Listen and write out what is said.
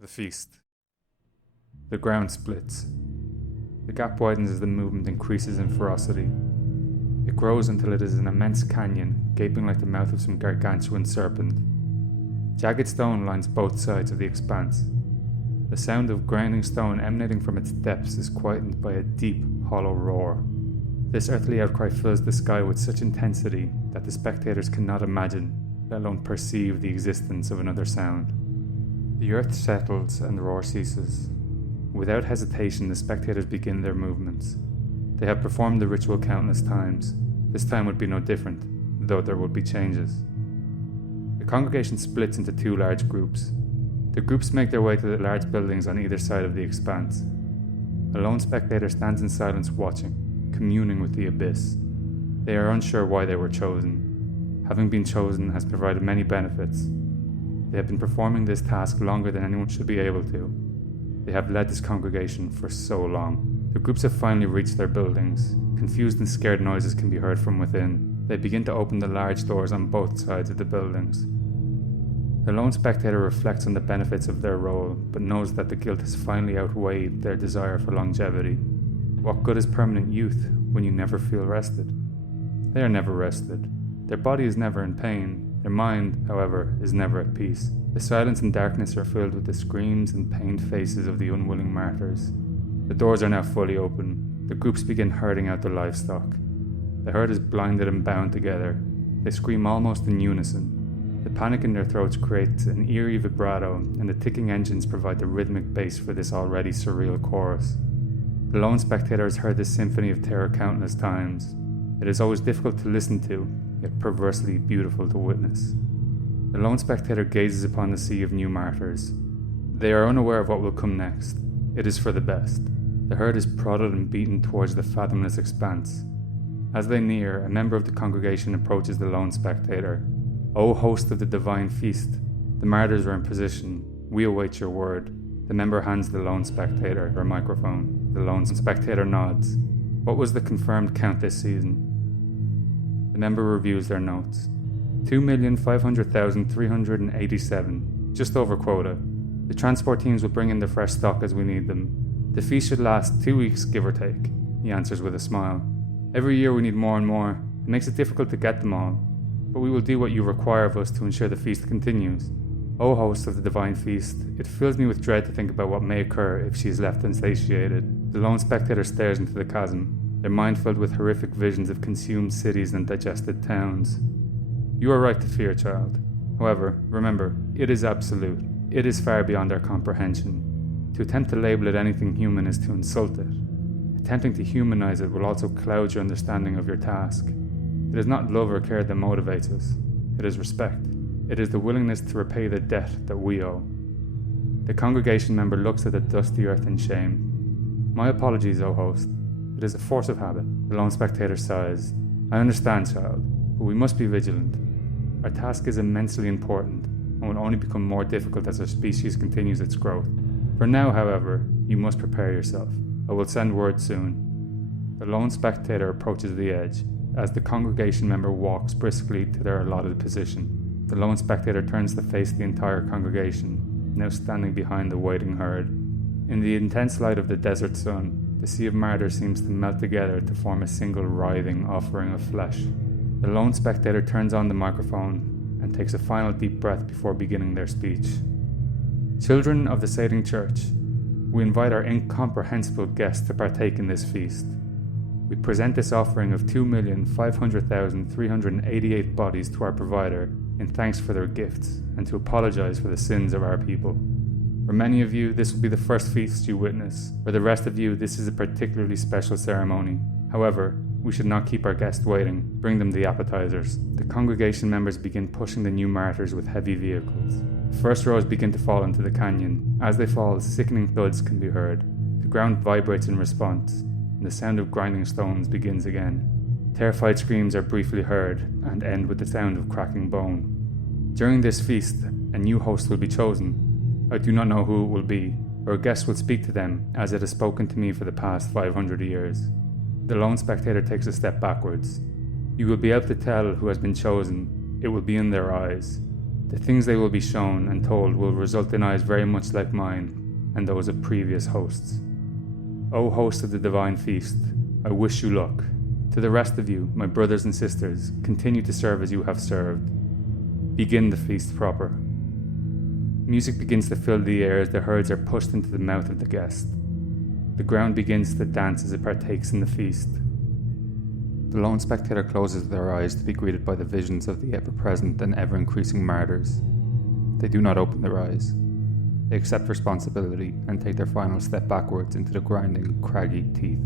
The feast. The ground splits. The gap widens as the movement increases in ferocity. It grows until it is an immense canyon, gaping like the mouth of some gargantuan serpent. Jagged stone lines both sides of the expanse. The sound of grinding stone emanating from its depths is quietened by a deep, hollow roar. This earthly outcry fills the sky with such intensity that the spectators cannot imagine, let alone perceive, the existence of another sound. The earth settles and the roar ceases. Without hesitation, the spectators begin their movements. They have performed the ritual countless times. This time would be no different, though there would be changes. The congregation splits into two large groups. The groups make their way to the large buildings on either side of the expanse. A lone spectator stands in silence watching, communing with the abyss. They are unsure why they were chosen. Having been chosen has provided many benefits. They have been performing this task longer than anyone should be able to. They have led this congregation for so long. The groups have finally reached their buildings. Confused and scared noises can be heard from within. They begin to open the large doors on both sides of the buildings. The lone spectator reflects on the benefits of their role, but knows that the guilt has finally outweighed their desire for longevity. What good is permanent youth when you never feel rested? They are never rested. Their body is never in pain. Their mind, however, is never at peace. The silence and darkness are filled with the screams and pained faces of the unwilling martyrs. The doors are now fully open. The groups begin herding out their livestock. The herd is blinded and bound together. They scream almost in unison. The panic in their throats creates an eerie vibrato, and the ticking engines provide the rhythmic bass for this already surreal chorus. The lone spectator has heard this symphony of terror countless times. It is always difficult to listen to, yet perversely beautiful to witness. The lone spectator gazes upon the sea of new martyrs. They are unaware of what will come next. It is for the best. The herd is prodded and beaten towards the fathomless expanse. As they near, a member of the congregation approaches the lone spectator. "O host of the divine feast, the martyrs are in position. We await your word." The member hands the lone spectator a microphone. The lone spectator nods. "What was the confirmed count this season?" The member reviews their notes. 2,500,387, just over quota. The transport teams will bring in the fresh stock as we need them. The feast should last 2 weeks, give or take, he answers with a smile. Every year we need more and more. It makes it difficult to get them all. But we will do what you require of us to ensure the feast continues. O host of the divine feast, it fills me with dread to think about what may occur if she is left unsatiated. The lone spectator stares into the chasm, their mind filled with horrific visions of consumed cities and digested towns. You are right to fear, child. However, remember, it is absolute. It is far beyond our comprehension. To attempt to label it anything human is to insult it. Attempting to humanize it will also cloud your understanding of your task. It is not love or care that motivates us. It is respect. It is the willingness to repay the debt that we owe. The congregation member looks at the dusty earth in shame. My apologies, O host. It is a force of habit. The lone spectator sighs. I understand, child, but we must be vigilant. Our task is immensely important and will only become more difficult as our species continues its growth. For now, however, you must prepare yourself. I will send word soon. The lone spectator approaches the edge as the congregation member walks briskly to their allotted position. The lone spectator turns to face the entire congregation, now standing behind the waiting herd. In the intense light of the desert sun, the sea of martyrs seems to melt together to form a single writhing offering of flesh. The lone spectator turns on the microphone and takes a final deep breath before beginning their speech. Children of the Saving Church, we invite our incomprehensible guests to partake in this feast. We present this offering of 2,500,388 bodies to our provider in thanks for their gifts and to apologize for the sins of our people. For many of you, this will be the first feast you witness. For the rest of you, this is a particularly special ceremony. However, we should not keep our guests waiting. Bring them the appetizers. The congregation members begin pushing the new martyrs with heavy vehicles. The first rows begin to fall into the canyon. As they fall, sickening thuds can be heard. The ground vibrates in response, and the sound of grinding stones begins again. Terrified screams are briefly heard and end with the sound of cracking bone. During this feast, a new host will be chosen. I do not know who it will be, or a guest will speak to them as it has spoken to me for the past 500 years. The lone spectator takes a step backwards. You will be able to tell who has been chosen. It will be in their eyes. The things they will be shown and told will result in eyes very much like mine and those of previous hosts. O host of the divine feast, I wish you luck. To the rest of you, my brothers and sisters, continue to serve as you have served. Begin the feast proper. Music begins to fill the air as the herds are pushed into the mouth of the guest. The ground begins to dance as it partakes in the feast. The lone spectator closes their eyes to be greeted by the visions of the ever-present and ever-increasing martyrs. They do not open their eyes. They accept responsibility and take their final step backwards into the grinding, craggy teeth.